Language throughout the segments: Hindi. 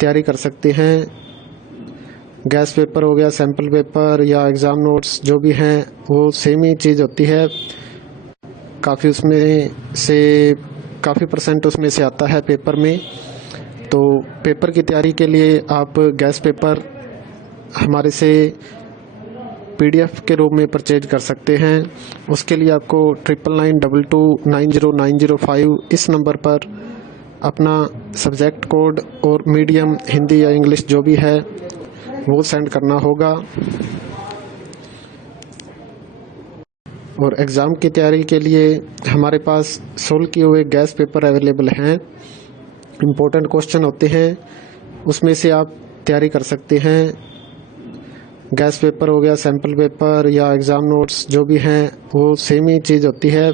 तैयारी कर सकते हैं। गैस पेपर हो गया, सैम्पल पेपर या एग्ज़ाम नोट्स जो भी हैं वो सेम ही चीज़ होती है। काफ़ी परसेंट उसमें से आता है पेपर में। तो पेपर की तैयारी के लिए आप गैस पेपर हमारे से PDF के रूप में परचेज कर सकते हैं। उसके लिए आपको 9992290905 इस नंबर पर अपना सब्जेक्ट कोड और मीडियम हिंदी या इंग्लिश जो भी है वो सेंड करना होगा। और एग्ज़ाम की तैयारी के लिए हमारे पास सोल्व किए हुए गैस पेपर अवेलेबल हैं। इम्पोर्टेंट क्वेश्चन होते हैं, उसमें से आप तैयारी कर सकते हैं। गैस पेपर हो गया, सैम्पल पेपर या एग्ज़ाम नोट्स जो भी हैं वो सेम ही चीज़ होती है।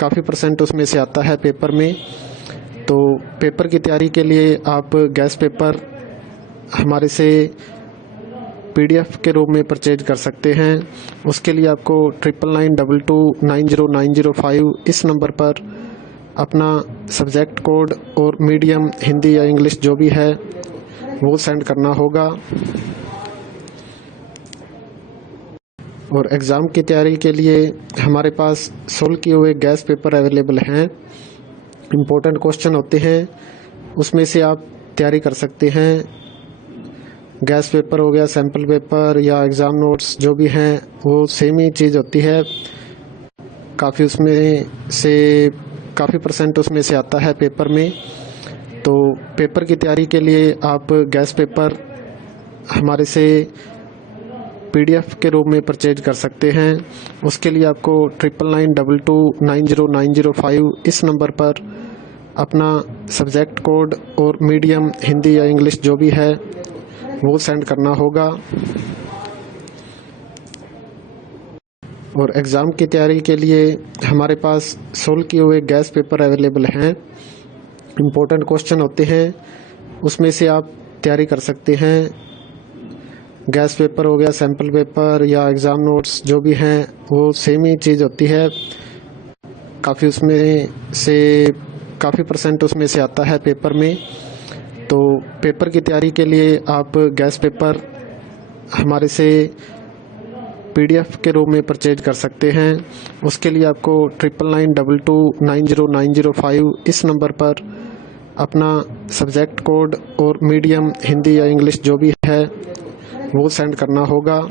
काफ़ी परसेंट उसमें से आता है पेपर में। तो पेपर की तैयारी के लिए आप गैस पेपर हमारे से PDF के रूप में परचेज कर सकते हैं। उसके लिए आपको 9992290905 इस नंबर पर अपना सब्जेक्ट कोड और मीडियम हिंदी या इंग्लिश जो भी है वो सेंड करना होगा। और एग्ज़ाम की तैयारी के लिए हमारे पास सोल्व किए हुए गैस पेपर अवेलेबल हैं। इम्पोर्टेंट क्वेश्चन होते हैं, उसमें से आप तैयारी कर सकते हैं। गैस पेपर हो गया, सैम्पल पेपर या एग्ज़ाम नोट्स जो भी हैं वो सेम ही चीज़ होती है। काफ़ी परसेंट उसमें से आता है पेपर में। तो पेपर की तैयारी के लिए आप गैस पेपर हमारे से PDF के रूप में परचेज कर सकते हैं। उसके लिए आपको 9992290905 इस नंबर पर अपना सब्जेक्ट कोड और मीडियम हिंदी या इंग्लिश जो भी है वो सेंड करना होगा। और एग्ज़ाम की तैयारी के लिए हमारे पास सोल्व किए हुए गैस पेपर अवेलेबल हैं। इम्पोर्टेंट क्वेश्चन होते हैं, उसमें से आप तैयारी कर सकते हैं। गैस पेपर हो गया, सैम्पल पेपर या एग्ज़ाम नोट्स जो भी हैं वो सेम ही चीज़ होती है। काफ़ी परसेंट उसमें से आता है पेपर में। तो पेपर की तैयारी के लिए आप गैस पेपर हमारे से PDF के रूप में परचेज कर सकते हैं। उसके लिए आपको 9992290905 इस नंबर पर अपना सब्जेक्ट कोड और मीडियम हिंदी या इंग्लिश जो भी है वो सेंड करना होगा।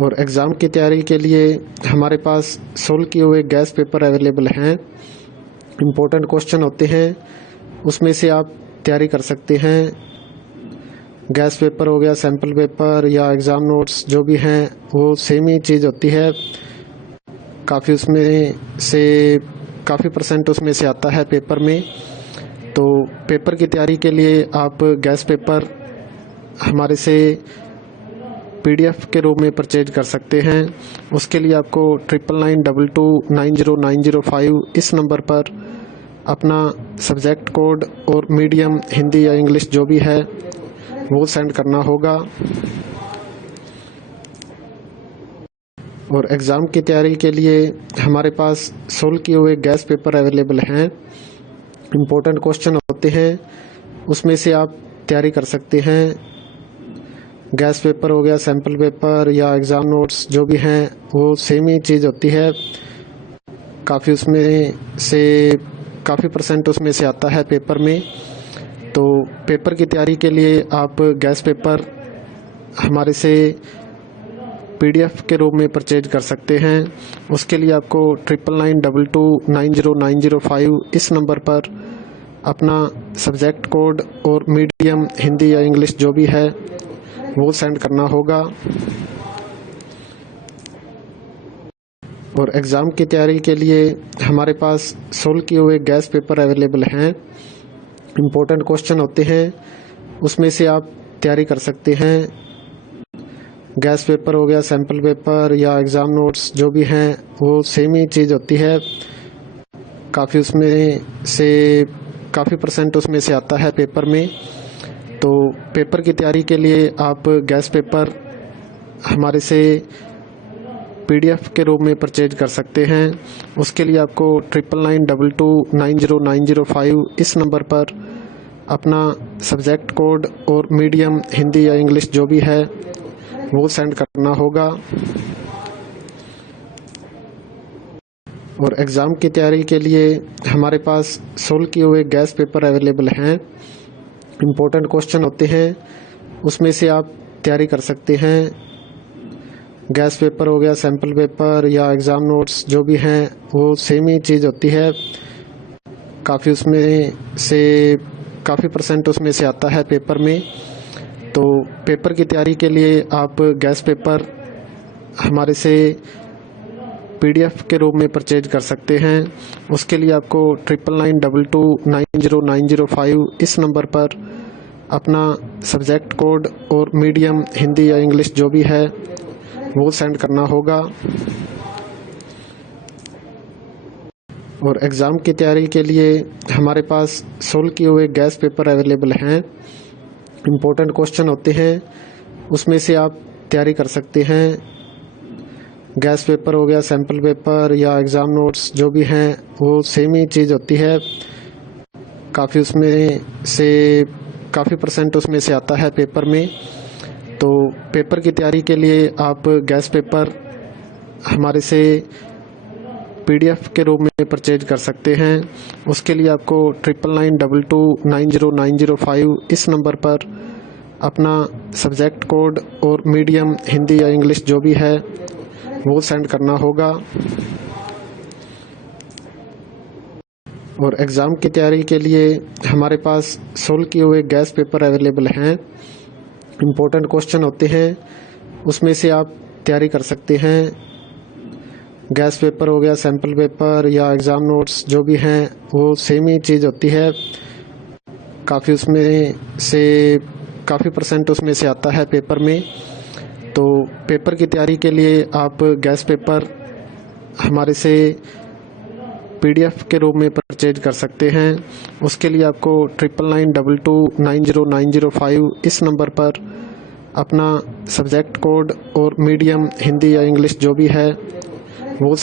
और एग्ज़ाम की तैयारी के लिए हमारे पास सोल्व किए हुए गैस पेपर अवेलेबल हैं। इम्पोर्टेंट क्वेश्चन होते हैं, उसमें से आप तैयारी कर सकते हैं। गैस पेपर हो गया, सैम्पल पेपर या एग्ज़ाम नोट्स जो भी हैं वो सेम ही चीज़ होती है। काफ़ी परसेंट उसमें से आता है पेपर में। तो पेपर की तैयारी के लिए आप गैस पेपर हमारे से PDF के रूप में परचेज कर सकते हैं। उसके लिए आपको 9992290905 इस नंबर पर अपना सब्जेक्ट कोड और मीडियम हिंदी या इंग्लिश जो भी है वो सेंड करना होगा। और एग्ज़ाम की तैयारी के लिए हमारे पास सोल्व किए हुए गैस पेपर अवेलेबल हैं। इम्पोर्टेंट क्वेश्चन होते हैं, उसमें से आप तैयारी कर सकते हैं। गैस पेपर हो गया, सैम्पल पेपर या एग्ज़ाम नोट्स जो भी हैं वो सेम ही चीज़ होती है। काफ़ी परसेंट उसमें से आता है पेपर में। तो पेपर की तैयारी के लिए आप गैस पेपर हमारे से PDF के रूप में परचेज कर सकते हैं। उसके लिए आपको 9992290905 इस नंबर पर अपना सब्जेक्ट कोड और मीडियम हिंदी या इंग्लिश जो भी है वो सेंड करना होगा। और एग्ज़ाम की तैयारी के लिए हमारे पास सोल्व किए हुए गैस पेपर अवेलेबल हैं। इम्पोर्टेंट क्वेश्चन होते हैं, उसमें से आप तैयारी कर सकते हैं। गैस पेपर हो गया, सैम्पल पेपर या एग्ज़ाम नोट्स जो भी हैं वो सेम ही चीज़ होती है। काफ़ी परसेंट उसमें से आता है पेपर में। तो पेपर की तैयारी के लिए आप गैस पेपर हमारे से PDF के रूप में परचेज कर सकते हैं। उसके लिए आपको 9992290905 इस नंबर पर अपना सब्जेक्ट कोड और मीडियम हिंदी या इंग्लिश जो भी है वो सेंड करना होगा। और एग्ज़ाम की तैयारी के लिए हमारे पास सोल्व किए हुए गैस पेपर अवेलेबल हैं। इम्पोर्टेंट क्वेश्चन होते हैं, उसमें से आप तैयारी कर सकते हैं। गैस पेपर हो गया, सैम्पल पेपर या एग्ज़ाम नोट्स जो भी हैं वो सेम ही चीज़ होती है। काफ़ी उसमें से काफ़ी % उसमें से आता है पेपर में। तो पेपर की तैयारी के लिए आप गैस पेपर हमारे से PDF के रूप में परचेज कर सकते हैं। उसके लिए आपको 9992290905 इस नंबर पर अपना सब्जेक्ट कोड और मीडियम हिंदी या इंग्लिश जो भी है वो सेंड करना होगा। और एग्ज़ाम की तैयारी के लिए हमारे पास सोल्व किए हुए गैस पेपर अवेलेबल हैं। इम्पोर्टेंट क्वेश्चन होते हैं, उसमें से आप तैयारी कर सकते हैं। गैस पेपर हो गया, सैम्पल पेपर या एग्ज़ाम नोट्स जो भी हैं वो सेम ही चीज़ होती है। काफ़ी उसमें से काफ़ी % उसमें से आता है पेपर में। तो पेपर की तैयारी के लिए आप गैस पेपर हमारे से PDF के रूप में परचेज कर सकते हैं। उसके लिए आपको 9992290905 इस नंबर पर अपना सब्जेक्ट कोड और मीडियम हिंदी या इंग्लिश जो भी है वो सेंड करना होगा। और एग्ज़ाम की तैयारी के लिए हमारे पास सोल्व किए हुए गैस पेपर अवेलेबल हैं। इम्पोर्टेंट क्वेश्चन होते हैं, उसमें से आप तैयारी कर सकते हैं। गैस पेपर हो गया, सैम्पल पेपर या एग्ज़ाम नोट्स जो भी हैं वो सेम ही चीज़ होती है। काफ़ी उसमें से काफ़ी % उसमें से आता है पेपर में। तो पेपर की तैयारी के लिए आप गैस पेपर हमारे से PDF के रूप में परचेज कर सकते हैं। उसके लिए आपको 9992290905 इस नंबर पर अपना सब्जेक्ट कोड और मीडियम हिंदी या इंग्लिश जो भी है वो